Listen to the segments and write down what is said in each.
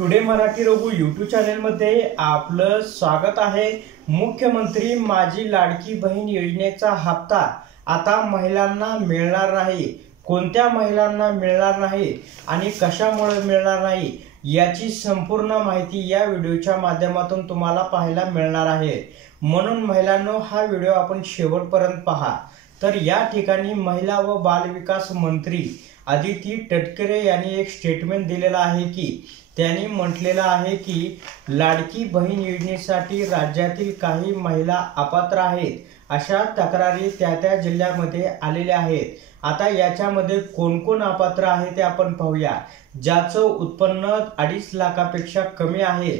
Today Marathi Raghu YouTube चॅनलमध्ये आपलं स्वागत आहे। मुख्यमंत्री माझी लाडकी बहीण योजनेचा हप्ता आता महिलांना मिळणार नाही। कोणत्या महिलांना मिळणार नाही आणि कशामुळे मिळणार नाही याची संपूर्ण माहिती या व्हिडिओच्या माध्यमातून तुम्हाला पाहायला मिळणार आहे। म्हणून महिलांनो हा व्हिडिओ आपण शेवटपर्यंत पहा। तर या ठिकाणी महिला व बाल विकास मंत्री अदिती तटकरे यांनी एक स्टेटमेंट दिलेला आहे की त्यांनी म्हटलेलं आहे की लाडकी बहीण योजनेसाठी राज्यातील काही महिला अपात्र आहेत अशा तक्रारी त्या जिल्ह्यामध्ये आलेल्या आहेत। आता याच्यामध्ये कोण कोण अपात्र आहे ते आपण पाहूया। ज्याचं उत्पन्न 2.5 लाखापेक्षा कमी आहे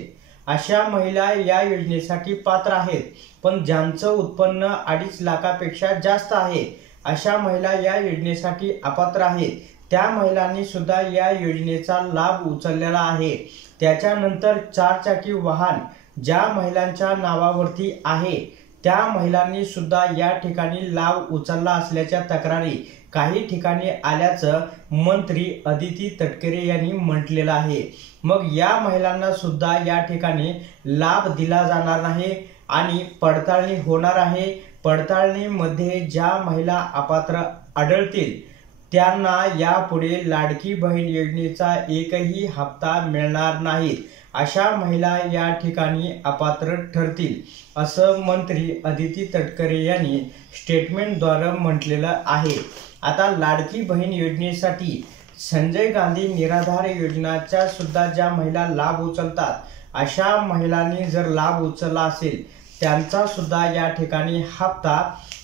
अशा महिला या योजनेसाठी पात्र आहेत, पण ज्यांचं उत्पन्न 2.5 लाखापेक्षा जास्त आहे अशा महिला या योजनेसाठी अपात्र आहेत। त्या महिलांनी सुद्धा या योजनेचा लाभ उचललेला आहे। त्याच्यानंतर 4 चाकी वाहन ज्या महिलांच्या नावावरती आहे त्या महिलांनी सुद्धा या ठिकाणी लाभ उचलला असल्याच्या तक्रारी काही ठिकाणी आल्याचं मंत्री अदिती तटकरे यांनी म्हटलेलं आहे। मग या महिलांना सुद्धा या ठिकाणी लाभ दिला जाणार नाही आणि पडताळणी होणार आहे। पडताळणीमध्ये ज्या महिला अपात्र आढळतील त्यांना यापुढे लाडकी बहीण योजनेचा एकही हप्ता मिळणार नाही। अशा महिला या ठिकाणी अपात्र ठरतील असं मंत्री अदिती तटकरे यांनी स्टेटमेंटद्वारे म्हटलेलं आहे। आता लाडकी बहीण योजनेसाठी संजय गांधी निराधार योजनाच्या सुद्धा ज्या महिला लाभ उचलतात अशा महिलांनी जर लाभ उचलला असेल त्यांचा सुद्धा या ठिकाणी हप्ता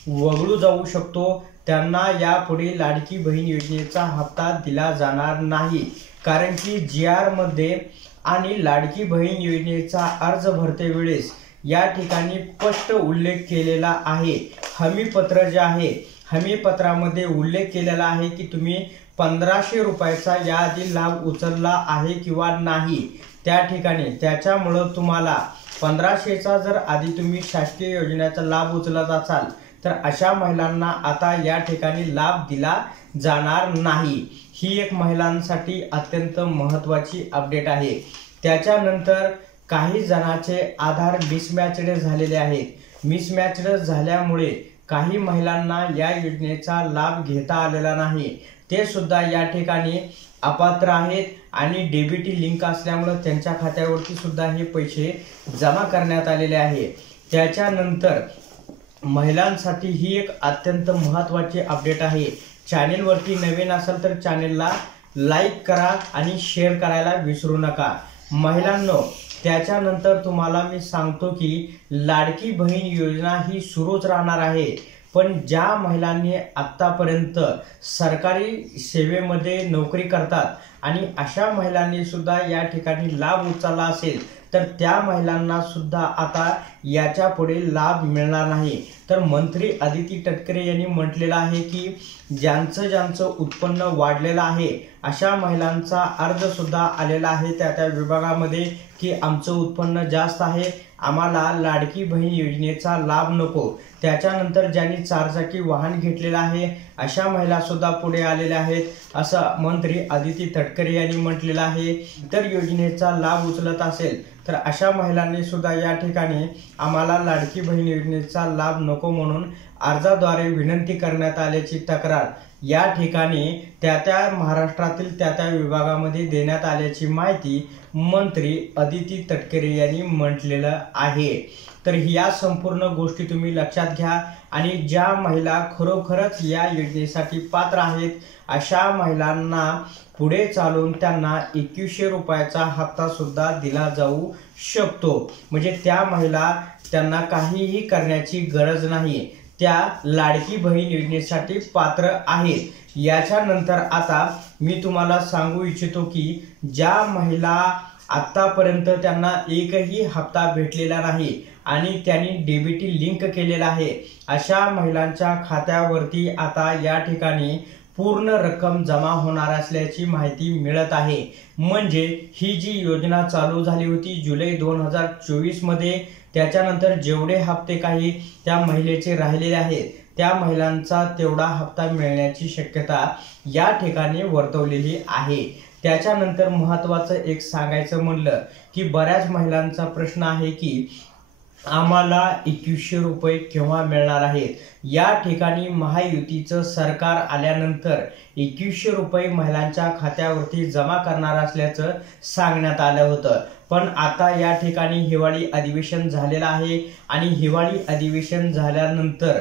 वगळू जाऊ शकतो। त्यांना यापुढे लाडकी बहीण योजनेचा हप्ता दिला जाणार नाही, कारण की GR मध्ये आणि लाडकी बहीण योजनेचा अर्ज भरते वेळेस या ठिकाणी स्पष्ट उल्लेख केलेला आहे। हमीपत्र जे आहे हमीपत्रामध्ये उल्लेख केलेला आहे की तुम्ही 1500 रुपयाचा याआधी लाभ उचलला आहे किंवा नाही। त्या ठिकाणी त्याच्यामुळे तुम्हाला 1500चा जर आधी तुम्ही शासकीय योजनेचा लाभ उचलत असाल तर अशा महिलांना आता या ठिकाणी लाभ दिला जाणार नाही। ही एक महिलांसाठी अत्यंत महत्त्वाची अपडेट आहे। त्याच्यानंतर काही जणांचे आधार मिसमॅच्ड झालेले आहेत। मिसमॅच्ड झाल्यामुळे काही महिलांना या योजनेचा लाभ घेता आलेला नाही, ते सुद्धा या ठिकाणी अपात्र आहेत आणि डेबिट लिंक असल्यामुळे त्यांच्या खात्यावरती सुद्धा हे पैसे जमा करण्यात आलेले आहे। त्याच्यानंतर महिलांसाठी ही एक अत्यंत महत्त्वाची अपडेट आहे। चॅनेलवरती नवीन असाल तर चॅनेलला लाईक करा आणि शेअर करायला विसरू नका महिलांनो। त्याच्यानंतर तुम्हाला मी सांगतो की लाडकी बहीण योजना ही सुरूच राहणार आहे, पण ज्या महिलांनी आतापर्यंत सरकारी सेवेमध्ये नोकरी करतात आणि अशा महिलांनी सुद्धा या ठिकाणी लाभ उचलला असेल तर त्या महिलांना सुद्धा आता याच्या पुढे लाभ मिळणार नाही। तर मंत्री अदिती तटकरे यांनी म्हटलेलं आहे की ज्यांचं उत्पन्न वाढलेलं आहे अशा महिलांचा अर्ज सुद्धा आलेला आहे त्या विभागामध्ये की आमचं उत्पन्न जास्त आहे, आम्हाला लाडकी बहीण योजनेचा लाभ नको। त्याच्यानंतर ज्यांनी 4 चाकी वाहन घेतलेलं आहे अशा महिला सुद्धा पुढे आलेल्या आहेत असं मंत्री अदिती तटकरे यांनी म्हटलेलं आहे। तर योजनेचा लाभ उचलत असेल तर अशा महिलांनी सुद्धा या ठिकाणी आम्हाला लाडकी बहीण योजनेचा लाभ नको म्हणून अर्जाद्वारे विनंती करण्यात आल्याची तक्रार या ठिकाणी त्या महाराष्ट्रातील त्या विभागामध्ये देण्यात आल्याची माहिती मंत्री अदिती तटकरे यांनी म्हटलेलं आहे। तर या संपूर्ण गोष्टी तुम्ही लक्षात घ्या आणि ज्या महिला खरोखरच या योजनेसाठी पात्र आहेत अशा महिलांना पुढे चालून त्यांना 2100 रुपयाचा हप्ता सुद्धा दिला जाऊ शकतो। म्हणजे त्या महिला त्यांना काहीही करण्याची गरज नाही, त्या लाडकी बहीण योजनेसाठी पात्र आहेत। याच्यानंतर आता मी तुम्हाला सांगू इच्छितो की ज्या महिला आतापर्यंत त्यांना एकही हप्ता भेटलेला नाही आणि त्यांनी डेबिट लिंक केलेला आहे अशा महिलांच्या खात्यावरती आता या ठिकाणी पूर्ण रक्कम जमा होणार असल्याची माहिती मिळत आहे। म्हणजे ही जी योजना चालू झाली होती जुलै 2024 मध्ये, त्याच्यानंतर जेवढे हप्ते काही त्या महिलेचे राहिलेले आहेत त्या महिलांचा तेवढा हप्ता मिळण्याची शक्यता या ठिकाणी वर्तवलेली आहे। त्याच्यानंतर महत्त्वाचं एक सांगायचं म्हणलं की बऱ्याच महिलांचा प्रश्न आहे की आम्हाला 2100 रुपये केव्हा मिळणार आहेत। या ठिकाणी महायुतीचं सरकार आल्यानंतर 2100 रुपये महिलांच्या खात्यावरती जमा करणार असल्याचं सांगण्यात आलं होतं। पण आता या ठिकाणी हिवाळी अधिवेशन झालेलं आहे आणि हिवाळी अधिवेशन झाल्यानंतर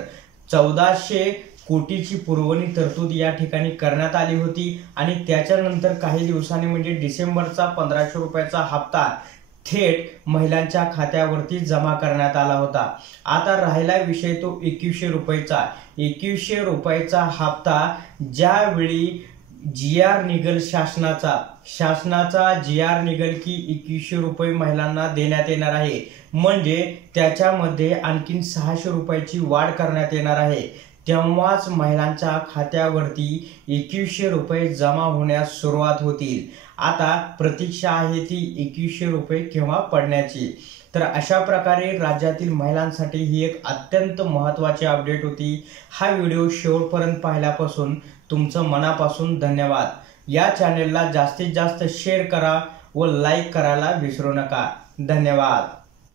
1400 कोटीची पुरवणी तरतूद या ठिकाणी करण्यात आली होती आणि त्याच्यानंतर काही दिवसांनी म्हणजे डिसेंबरचा 1500 रुपयाचा हप्ता थेट महिलांच्या खात्यावरती जमा करण्यात आला होता। आता राहिला विषय तो 2100 रुपयाचा। 2100 रुपयाचा हप्ता ज्यावेळी GR निघल शासनाचा GR निघल की 2100 रुपये महिलांना देण्यात येणार आहे, म्हणजे त्याच्यामध्ये आणखीन 600 रुपयाची वाढ करण्यात येणार आहे, तेव्हाच महिलांच्या खात्यावरती 2100 रुपये जमा होण्यास सुरुवात होतील। आता प्रतीक्षा आहे ती 2100 रुपये केव्हा पडण्याची। तर अशा प्रकारे राज्यातील महिलांसाठी ही एक अत्यंत महत्त्वाची अपडेट होती। हा व्हिडिओ शेवटपर्यंत पाहिल्यापासून तुमचं मनापासून धन्यवाद। या चॅनेलला जास्तीत जास्त शेअर करा व लाईक करायला विसरू नका। धन्यवाद।